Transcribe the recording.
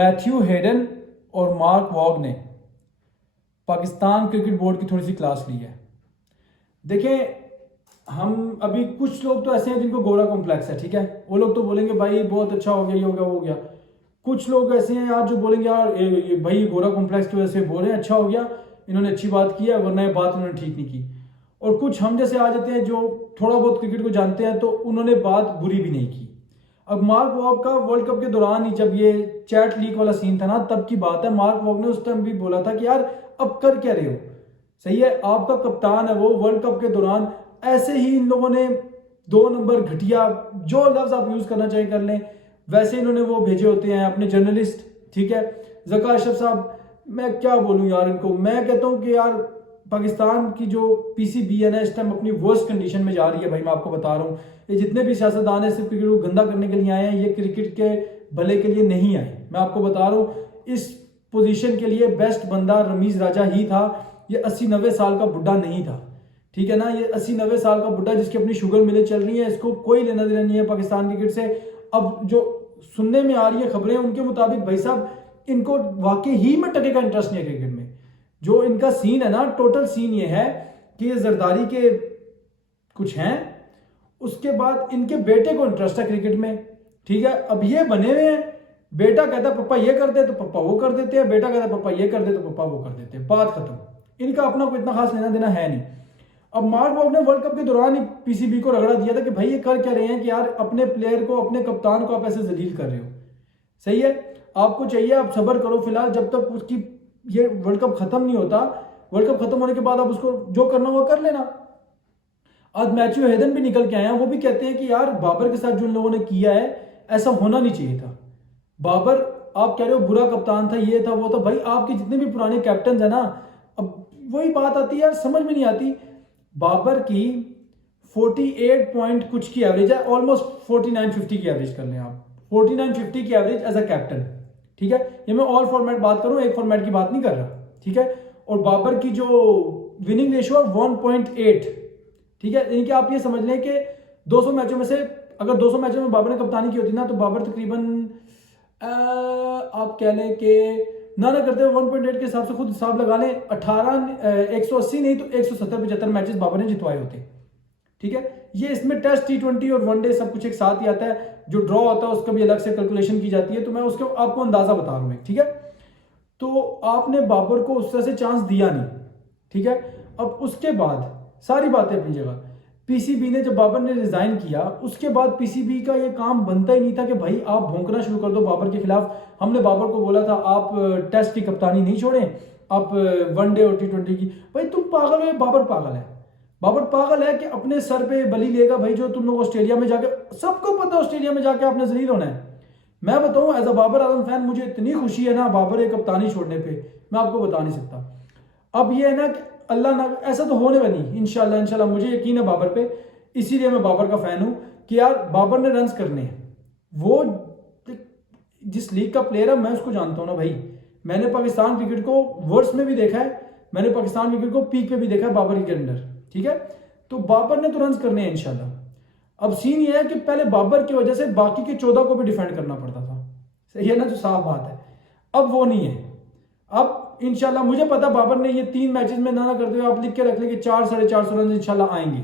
Matthew Hayden और mark वॉग ने Pakistan cricket board की थोड़ी सी क्लास ली है। देखें, हम अभी कुछ लोग तो ऐसे हैं जिनको गोरा कॉम्प्लेक्स है, ठीक है, वो लोग तो बोलेंगे भाई बहुत अच्छा हो गया, ये हो गया, वो हो गया। कुछ लोग ऐसे हैं यार जो बोलेंगे यार भाई गोरा कॉम्प्लेक्स की वजह से बोल रहे हैं अच्छा हो गया, इन्होंने अच्छी बात की है, वरना ये बात उन्होंने ठीक नहीं की। और कुछ हम जैसे आ जाते हैं जो थोड़ा बहुत क्रिकेट को जानते हैं, तो उन्होंने बात बुरी भी नहीं की। अब मार्क वॉग का वर्ल्ड कप के दौरान ही जब ये चैट लीक वाला सीन था ना, तब की बात है, मार्क वॉग ने उस टाइम भी बोला था कि यार अब कर क्या रहे हो, सही है, आपका कप्तान है वो, वर्ल्ड कप के दौरान ऐसे ही इन लोगों ने 2 नंबर घटिया, जो लफ्ज आप यूज करना चाहिए कर लें, वैसे इन्होंने वो भेजे होते हैं अपने जर्नलिस्ट, ठीक है। ज़का अशरफ साहब, मैं क्या बोलूं यार इनको, मैं कहता हूं कि यार पाकिस्तान की जो पीसीबी है ना इस टाइम अपनी वर्स्ट कंडीशन में जा रही है। भाई मैं आपको बता रहा हूँ, ये जितने भी सियासतदान है सिर्फ क्रिकेट को गंदा करने के लिए आए हैं, ये क्रिकेट के भले के लिए नहीं आए। मैं आपको बता रहा हूँ, इस पोजीशन के लिए बेस्ट बंदा रमीज राजा ही था। ये 80-90 साल का बुढ़ा नहीं था, ठीक है ना, ये 80-90 साल का बुढ़ा जिसकी अपनी शुगर मिलें चल रही है, इसको कोई लेना देना नहीं है पाकिस्तान क्रिकेट से। अब जो सुनने में आ रही है खबरें, उनके मुताबिक भाई साहब इनको वाकई ही में टके का इंटरेस्ट नहीं है क्रिकेट में। जो इनका सीन है ना, टोटल सीन ये है कि ये जरदारी के कुछ हैं, उसके बाद इनके बेटे को इंटरेस्ट है क्रिकेट में, ठीक है। अब ये बने हुए हैं, बेटा कहता है पापा ये कर दे तो पापा वो कर देते हैं, बेटा कहता है पापा ये कर दे तो पापा वो कर देते हैं, बात खत्म। इनका अपना कोई इतना खास लेना देना है नहीं। अब मार्क वॉग ने वर्ल्ड कप के दौरान ही पीसीबी को रगड़ा दिया था कि भाई ये कर क्या रहे हैं कि यार अपने प्लेयर को, अपने कप्तान को आप ऐसे जलील कर रहे हो, सही है, आपको चाहिए आप सब्र करो फिलहाल जब तक उसकी ये वर्ल्ड कप खत्म नहीं होता। वर्ल्ड कप खत्म होने के बाद आप उसको जो करना वो कर लेना। आज मैथ्यू हेडन भी निकल के आए हैं, वो भी कहते हैं कि यार बाबर के साथ जो इन लोगों ने किया है ऐसा होना नहीं चाहिए था। बाबर आप कह रहे हो बुरा कप्तान था, ये था वो था, भाई आपके जितने भी पुराने कैप्टन है ना, अब वही बात आती है यार, समझ में नहीं आती। बाबर की 48 पॉइंट कुछ की एवरेज है, ऑलमोस्ट 49-50 की एवरेज कर लें आप, 49-50 की एवरेज एज अ कैप्टन, ठीक है। ये मैं ऑल फॉर्मेट बात करूं, एक फॉर्मेट की बात नहीं कर रहा, ठीक है। और बाबर की जो विनिंग रेशियो 1.8, ठीक है, यानी कि आप ये समझ लें कि 200 मैचों में से अगर 200 मैचों में बाबर ने कप्तानी की होती ना, तो बाबर तकरीबन आप कह लें कि ना करते हुए 1.8 के हिसाब से खुद हिसाब लगा लें, 180 नहीं तो 170-75 मैचेस बाबर ने जितवाए होते, ठीक है। ये इसमें टेस्ट, T20 और वनडे सब कुछ एक साथ ही आता है, जो ड्रॉ होता है उसका भी अलग से कैलकुलेशन की जाती है, तो मैं उसके आपको अंदाजा बता रहा हूं, ठीक है। तो आपने बाबर को उस तरह से चांस दिया नहीं, ठीक है। अब उसके बाद सारी बातें अपनी जगह, पीसीबी ने जब बाबर ने रिजाइन किया, उसके बाद पीसीबी का ये काम बनता ही नहीं था कि भाई आप भौंकना शुरू कर दो बाबर के खिलाफ। हमने बाबर को बोला था आप टेस्ट की कप्तानी नहीं छोड़ें, आप वनडे और T20 की। भाई तुम पागल हो, बाबर पागल है, बाबर पागल है कि अपने सर पे बलि लेगा भाई, जो तुम लोग ऑस्ट्रेलिया में जाके, सबको पता है ऑस्ट्रेलिया में जाके आपने जलील होना है। मैं बताऊं as a Babar Azam fan, मुझे इतनी खुशी है ना बाबर एक कप्तानी छोड़ने पे, मैं आपको बता नहीं सकता। अब ये है ना कि अल्लाह ना, ऐसा तो होने वाली इंशाल्लाह मुझे यकीन है बाबर पे, इसीलिए मैं बाबर का फैन हूं कि यार बाबर ने रन्स करने हैं। वो जिस लीग का प्लेयर है मैं उसको जानता हूं ना भाई, मैंने पाकिस्तान क्रिकेट को वर्स्ट में भी देखा है, मैंने पाकिस्तान क्रिकेट को पीक पे भी देखा है बाबर के अंडर, ठीक है। तो बाबर ने तो रन्स करने हैं इंशाल्लाह। अब सीन ये है कि पहले बाबर की वजह से बाकी के 14 को भी डिफेंड करना पड़ता था, सही है ना, जो साफ बात है। अब वो नहीं है। अब इंशाल्लाह मुझे पता बाबर ने ये 3 मैचेस में ना करते हुए आप लिख के रख ले कि 400-450 रन इंशाल्लाह आएंगे।